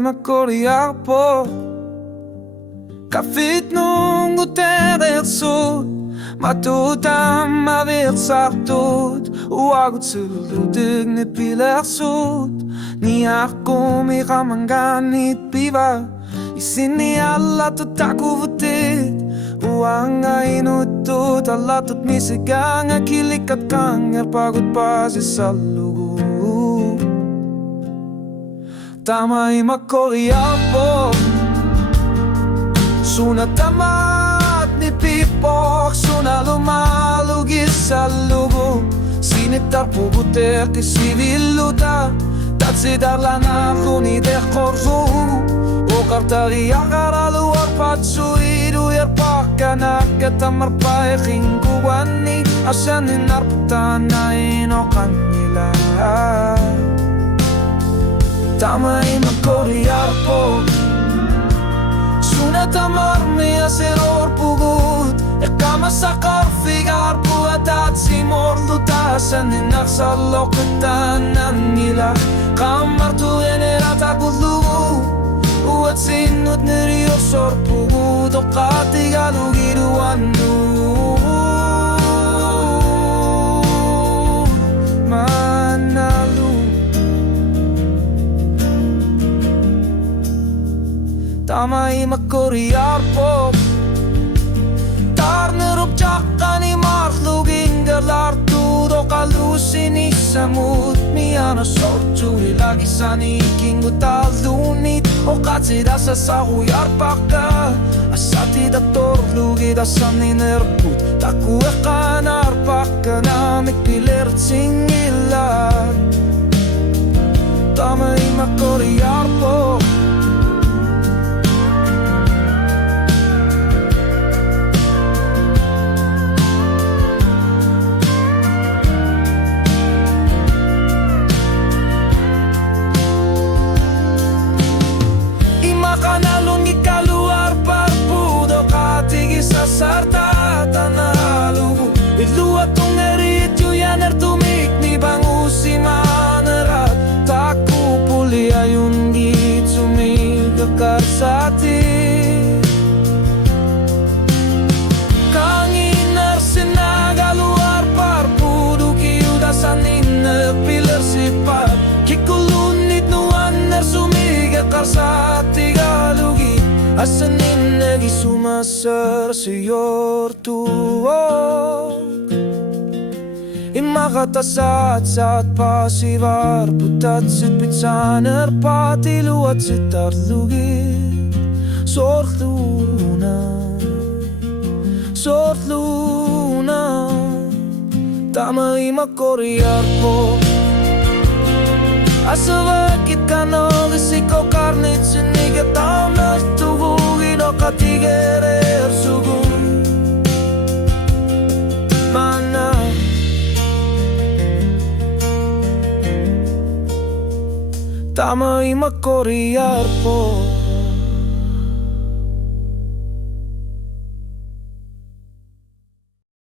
Tama-i-makoriarpo Kafit nung uterersut Matutam mavirsartut Uagut suludig ni pilersut Ni ako mi kamanganit piva Isini alla tutakuvutit Uanga inutut alla tut misigang Akilikat kanger pagod pa si salugu Tama-i-makoriarpo Suna tamat ni pipok Suna lumalugis sa lugo Sinitar pubuter ti siviluta Tatsidar lanam luniter korzo O kartari akaralu arpatsuidu Yerpakanak katamar paekingkuwani Asyanin arputanain o kanila Tama-i-makoriarpo Suna tamar mi aseror pugut Eka masakar figar puatat simor Lutasan inaksalok ketanan nila Kamar tu generata kutlugu Uat sinut neriosor pugut O katigalugiruanu Tama-i-makoriarpo Tarnerup jakani marlugin Galartudo kalusini samut Miana sorturi lagi sani kingu talunit O katsida sa sahuyarpaka Asati da torlugi da saninerput Taku ekanarpaka namik piler tsingilar Tama-i-makoriarpo Sarta tanalugu Idlua tong erityo yan ertumik ni bangusi manerat Taku puli ayun gitsumi kekarsati Kanginar sinagaluar parpudu kiudasan piler sipar Kikulunit nuan ersumi kekarsati galugi Asanin lagi sumasar siyor tuo Imakatasat saat pasivar Putat sitpit saner pati luat sitar lugi Sort luna Tama-i-makoriarpo Asavakit kanal isiko karnit siniga tamnas tugugin o katigerer sugun Mana Tama-i-makoriarpo